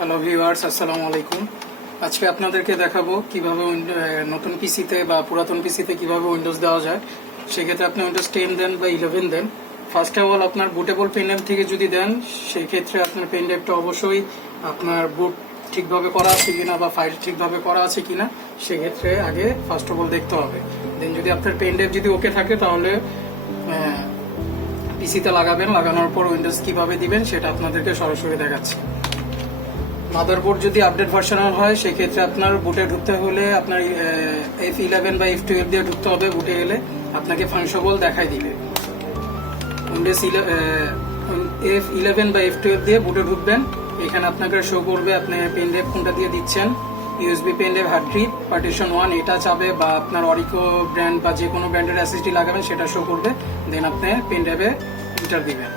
Hello viewers, আসসালামু আলাইকুম। আজকে আপনাদেরকে দেখাবো কিভাবে নতুন পিসিতে বা পুরাতন পিসিতে কিভাবে উইন্ডোজ দেওয়া যায়। সেক্ষেত্রে আপনি উইন্ডোজ 10 দেন বা 11 দেন, ফার্স্ট অফ অল আপনার বুটেবল পেন ড্রাইভ থেকে যদি দেন, সেই ক্ষেত্রে আপনার পেন ড্রাইভটা অবশ্যই আপনার বুট ঠিকভাবে করা আছে কিনা বা ফাইল ঠিকভাবে করা আছে কিনা সেক্ষেত্রে আগে ফার্স্ট অফ অল দেখতে হবে। দেন যদি আপনার পেন ড্রাইভ যদি ওকে থাকে তাহলে পিসিতে লাগাবেন। লাগানোর পর উইন্ডোজ কিভাবে দিবেন সেটা আপনাদেরকে সরাসরি দেখাচ্ছি। মাদারবোর্ড যদি আপডেট ভার্সনের হয় সেক্ষেত্রে আপনার বুটে ঢুকতে হলে আপনার F11 বা F12 দিয়ে ঢুকতে হবে। বুটে গেলে আপনাকে ফাংশন দেখাই দিবে। উইন্ডোজ F11 বা F12 দিয়ে বুটে ঢুকবেন, এখানে আপনাকে শো করবে আপনি পেন ড্রাইভ কোনটা দিয়ে দিচ্ছেন। USB pen drive, hard drive, partition 1 এটা চাবে, বা আপনার অরিকো ব্র্যান্ড বা যে কোনো ব্র্যান্ডের এসএসডি লাগাবেন সেটা শো করবে। দেন আপনি পেন ড্রাইভে ইন্টার দিবেন।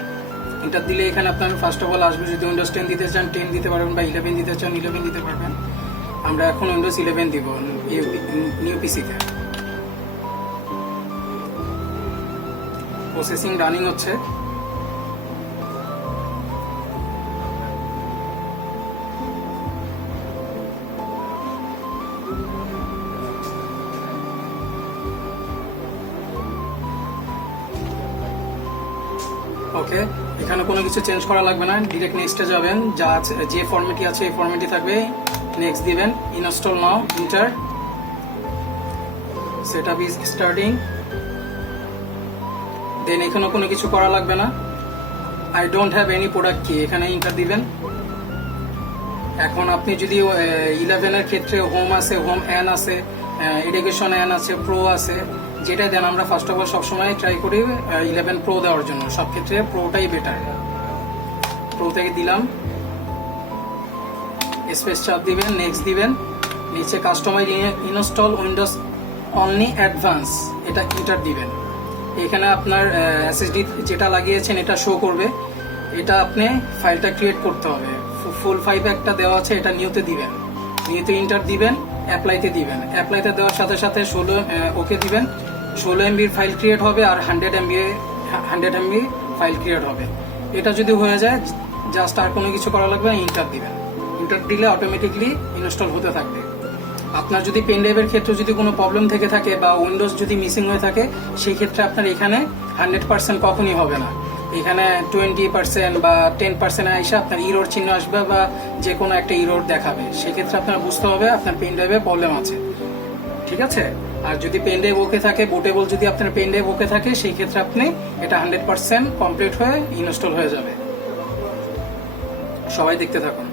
ইন্টার দিলে এখানে আপনার ফার্স্ট অফ অল আসবে, যদি উইন্ডোজ 10 দিতে চান 10 দিতে পারবেন, বা 11 দিতে চান 11 দিতে পারবেন। আমরা এখন উইন্ডোজ 11 দিব নিউ পিসিতে। প্রসেসিং রানিং হচ্ছে। ওকে, এখানে কোনো কিছু চেঞ্জ করা লাগবে না, ডিরেক্ট নেক্সটে যাবেন। যা আছে, যে ফরম্যাটই আছে এই ফরম্যাটই থাকবে। নেক্সট দিবেন, install now, enter, setup is starting. Then এখানে কোনো কিছু করা লাগবে না। I don't have any product কি, এখানে ইন্টার দিবেন। এখন আপনি যদি 11 এর ক্ষেত্রে হোম আছে, হোম এন আছে, এডুকেশন এন আছে, প্রো আছে, যেটা দেন আমরা ফার্স্ট অফ অল সবসময় ট্রাই করি 11 প্রো দেওয়ার জন্য। সব ক্ষেত্রে প্রোটাই বেটার। প্রো থেকে দিলাম, স্পেস চাপ দিবেন, নেক্সট দিবেন। নিচে customize install Windows only advance, এটা ইন্টার দিবেন। এখানে আপনার এসএসডি যেটা লাগিয়েছেন এটা শো করবে। এটা আপনি ফাইলটা ক্রিয়েট করতে হবে। ফুল ফাইল একটা দেওয়া আছে, এটা নিউতে দিবেন। নিউতে ইন্টার দিবেন, অ্যাপ্লাইতে দিবেন। অ্যাপ্লাইতে দেওয়ার সাথে সাথে 16 ওকে দিবেন। 16 এমবির ফাইল ক্রিয়েট হবে, আর 100 এমবি ফাইল ক্রিয়েট হবে। এটা যদি হয়ে যায়, জাস্ট আর কোনো কিছু করা লাগবে না, ইন্টার দিবেন। ইন্টার দিলে অটোমেটিকলি ইনস্টল হতে থাকবে। আপনার যদি পেন ড্রাইভের ক্ষেত্রে যদি কোনো প্রবলেম থেকে থাকে বা উইন্ডোজ যদি মিসিং হয়ে থাকে, সেই ক্ষেত্রে আপনার এখানে 100% কখনই হবে না। এখানে 20% বা 10% আইসা আপনার ইরোর চিহ্ন আসবে, বা যে কোনো একটা ইরোর দেখাবে। সেক্ষেত্রে আপনার বুঝতে হবে আপনার পেন ড্রাইভে প্রবলেম আছে। ঠিক আছে? আর যদি পেন ড্রাইভ ওকে থাকে, বুটেবল যদি আপনার পেন ড্রাইভ ওকে থাকে, সেই ক্ষেত্রে আপনি এটা 100% কমপ্লিট হয়ে ইনস্টল হয়ে যাবে। সবাই দেখতে থাকুন।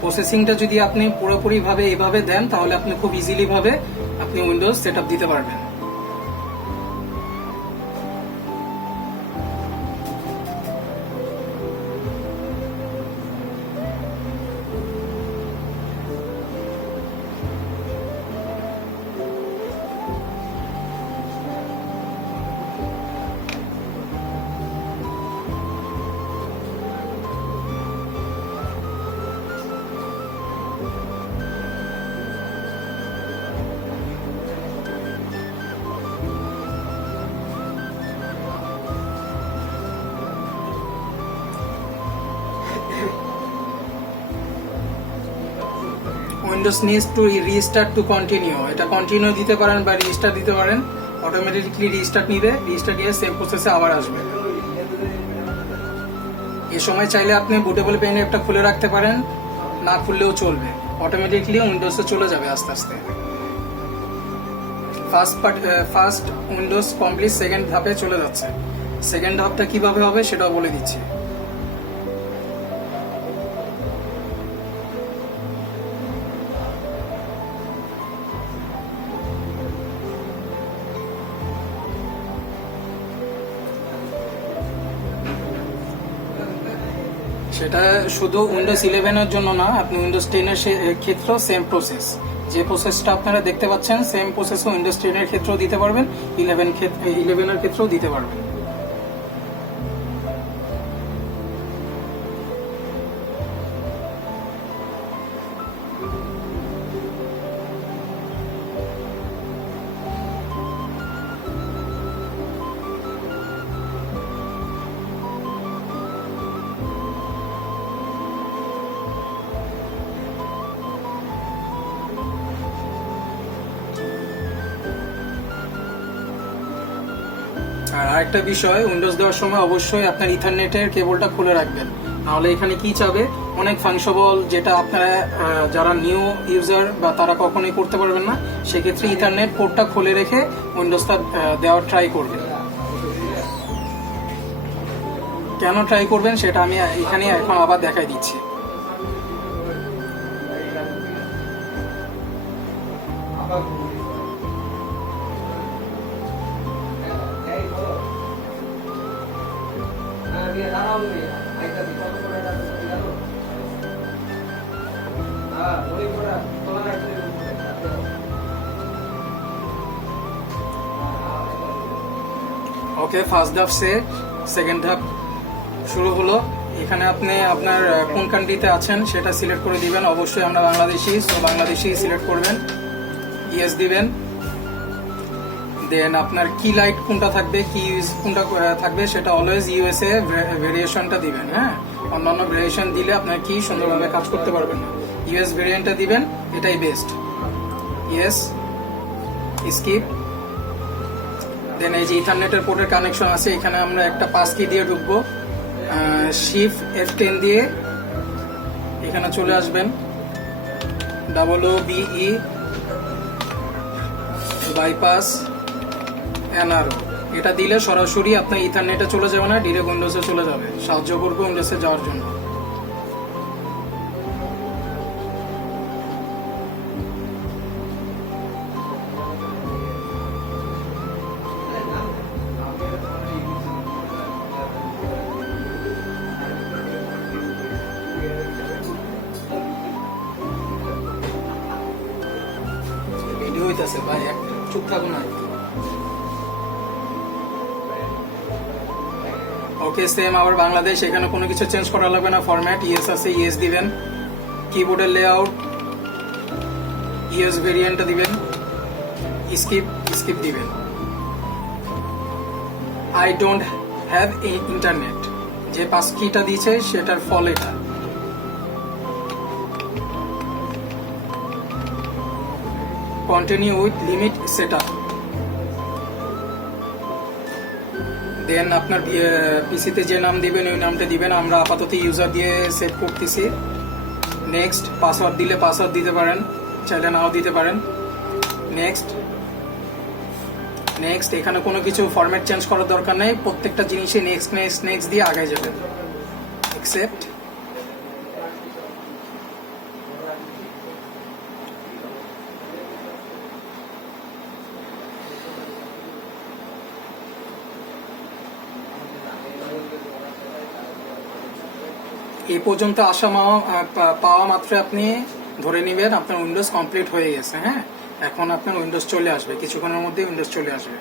প্রসেসিংটা যদি আপনি পুরোপুরি ভাবে এভাবে দেন, তাহলে আপনি খুব ইজিলি ভাবে আপনি উইন্ডোজ সেটআপ দিতে পারবেন। Windows needs to restart to continue, এটা কন্টিনিউ দিতে পারেন বা রিস্টার্ট দিতে পারেন। অটোমেটিকলি রিস্টার্ট নিবে, রিস্টার্ট দিয়ে সেম প্রসেসে আবার আসবে। এ সময় চাইলে আপনি বুটেবল পেন একটা খুলে রাখতে পারেন, না খুললেও চলবে। অটোমেটিকলি উইন্ডোজে চলে যাবে আস্তে আস্তে। ফার্স্ট উইন্ডোজ কমপ্লিট, সেকেন্ড ধাপে চলে যাচ্ছে। সেকেন্ড ধাপটা কিভাবে হবে সেটাও বলে দিচ্ছি। সেটা শুধু উইন্ডোজ 11 এর জন্য না, আপনি উইন্ডোজ 10 এর ক্ষেত্রেও সেম প্রসেস। যে প্রসেসটা আপনারা দেখতে পাচ্ছেন, সেম প্রসেসও উইন্ডোজ 10 এর ক্ষেত্রেও দিতে পারবেন, 11 এর ক্ষেত্রেও দিতে পারবেন। আর আরেকটা বিষয়, উইন্ডোজ দেওয়ার সময় অবশ্যই আপনার ইথারনেটের কেবলটা খুলে রাখবেন, নাহলে এখানে কি চাবে অনেক ফাংশনবল যেটা আপনারা যারা নিউ ইউজার বা তারা কখনোই করতে পারবেন না, সেক্ষেত্রে ইথারনেট পোর্টটা খুলে রেখে উইন্ডোজটা দেওয়ার ট্রাই করবেন। কেন ট্রাই করবেন সেটা আমি এখানে এখন আবার দেখাই দিচ্ছি। ওকে, ফার্স্ট ধাপ সেট, সেকেন্ড ধাপ শুরু হলো। এখানে আপনি আপনার কোন কান্ট্রিতে আছেন সেটা সিলেক্ট করে দিবেন। অবশ্যই আমরা বাংলাদেশি, তো বাংলাদেশি সিলেক্ট করবেন, ইয়েস দিবেন। দেন আপনার কি লাইট কোনটা থাকবে, কি ইউজ কোনটা থাকবে, সেটা অলওয়েজ ইউএসএ ভেরিয়েশনটা দিবেন। হ্যাঁ, অন্যান্য ভেরিয়েশন দিলে আপনার কি সুন্দরভাবে কাজ করতে পারবেন না, ইউএস ভেরিয়েন্টটা দিবেন, এটাই বেস্ট। Yes, skip. দেন এই যে ইথারনেটের পোর্টের কানেকশন আছে, এখানে আমরা একটা পাস কি দিয়ে ঢুকবো, শিফট F10 দিয়ে এখানে চলে আসবেন, OOBE বাইপাস NRO, এটা দিলে সরাসরি আপনার ইথারনেটে চলে যাবে না, ডিরেক্ট উইন্ডোজে চলে যাবে, সাহায্য করবে উইন্ডোজে যাওয়ার জন্য। ভিডিও হইতাছে ভাই, একটা চুপ থাকো না। ওকে, সেম আবার বাংলাদেশ, এখানে কোনো কিছু চেঞ্জ করা লাগবে না, ফরম্যাট ইয়েস আছে, ইয়েস দিবেন। কিবোর্ডের লেআউট ইয়েস ভেরিয়েন্টটা দিবেন, স্কিপ, স্কিপ দিবেন। আই ডোন্ট হ্যাভ ইন্টারনেট, যে পাস কিটা দিয়েছে সেটার ফল এটা। Continue with limit setup. Then আপনার পিসিতে যে নাম দিবেন ওই নামটা দিবেন, আমরা আপাতত ইউজার দিয়ে সেট করতেছি। নেক্সট, পাসওয়ার্ড দিলে পাসওয়ার্ড দিতে পারেন, চাইলে নাও দিতে পারেন। Next, next. এখানে কোনো কিছু ফরম্যাট চেঞ্জ করার দরকার নেই, প্রত্যেকটা জিনিসে নেক্সট নেক্সট নেক্সট দিয়ে আগে যাবেন। অ্যাকসেপ্ট। এই পর্যন্ত আসা পাওয়া মাত্র আপনি ধরে নেবেন আপনার উইন্ডোজ কমপ্লিট হয়ে গেছে। হ্যাঁ, এখন আপনার উইন্ডোজ চলে আসবে, কিছুক্ষণের মধ্যে উইন্ডোজ চলে আসবে।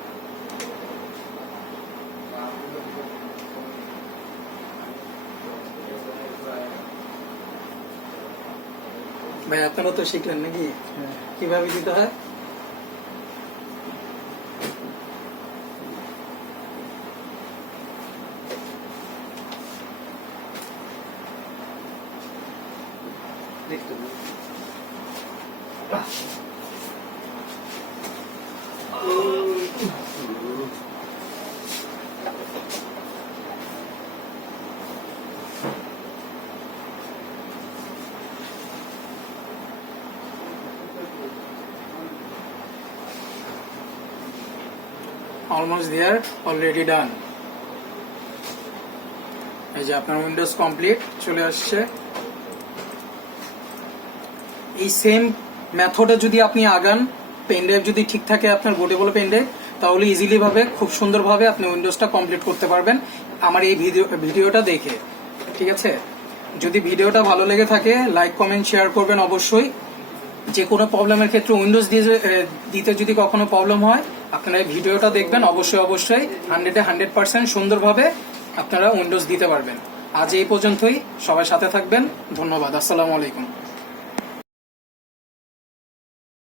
ভাই আপনারা তো শিখলেন নাকি কিভাবে দিতে হয়? Almost there, already done. এই যে আপনার উইন্ডোজ কমপ্লিট চলে আসছে। এই সেম মেথডে যদি আপনি আগান, পেন ড্রাইভ যদি ঠিক থাকে আপনার বুটেবল পেন ড্রাইভ, তাহলে ইজিলি ভাবে খুব সুন্দরভাবে আপনি উইন্ডোজটা কমপ্লিট করতে পারবেন আমার এই ভিডিওটা দেখে। ঠিক আছে, যদি ভিডিওটা ভালো লেগে থাকে লাইক কমেন্ট শেয়ার করবেন অবশ্যই। যে কোনো প্রবলেমের ক্ষেত্রে উইন্ডোজ দিতে যদি কখনো প্রবলেম হয় আপনারা এই ভিডিওটা দেখবেন, অবশ্যই অবশ্যই 100% সুন্দরভাবে আপনারা উইন্ডোজ দিতে পারবেন। আজ এই পর্যন্তই, সবাই সাথে থাকবেন, ধন্যবাদ, আসসালামু আলাইকুম।